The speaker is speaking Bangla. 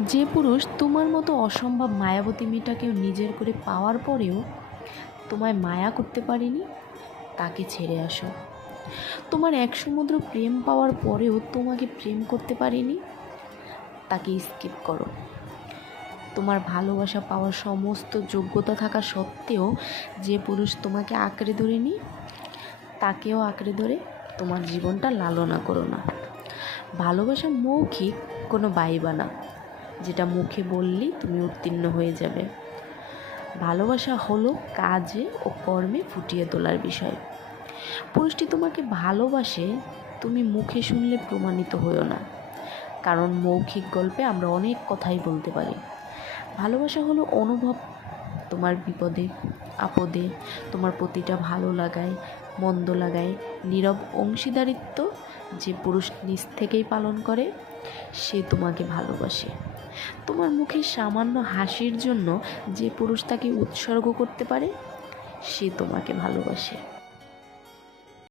যে পুরুষ তোমার মতো অসম্ভব মায়াবতী মেয়েটাকেও নিজের করে পাওয়ার পরেও তোমায় মায়া করতে পারেনি, তাকে ছেড়ে আসো। তোমার এক সমুদ্র প্রেম পাওয়ার পরেও তোমাকে প্রেম করতে পারেনি, তাকে স্কিপ করো। তোমার ভালোবাসা পাওয়ার সমস্ত যোগ্যতা থাকা সত্ত্বেও যে পুরুষ তোমাকে আঁকড়ে ধরেনি, তাকেও আঁকড়ে ধরে তোমার জীবনটা লালনা করো না। ভালোবাসা মৌখিক কোনো বাইবা না, যেটা মুখে বললেই তুমি উত্তীর্ণ হয়ে যাবে। ভালোবাসা হলো কাজে ও কর্মে ফুটিয়ে তোলার বিষয়। পুরুষটি তোমাকে ভালোবাসে, তুমি মুখে শুনলে প্রমাণিত হয়েও না, কারণ মৌখিক গল্পে আমরা অনেক কথাই বলতে পারি। ভালোবাসা হলো অনুভব, তোমার বিপদে আপদে তোমার প্রতিটা ভালো লাগায় মন্দ লাগায় নীরব অংশীদারিত্ব যে পুরুষ নিজ থেকেই পালন করে, সে তোমাকে ভালোবাসে। তোমার মুখে সামান্য হাসির জন্য যে পুরুষ তাকে উৎসর্গ করতে পারে, সে তোমাকে ভালোবাসে।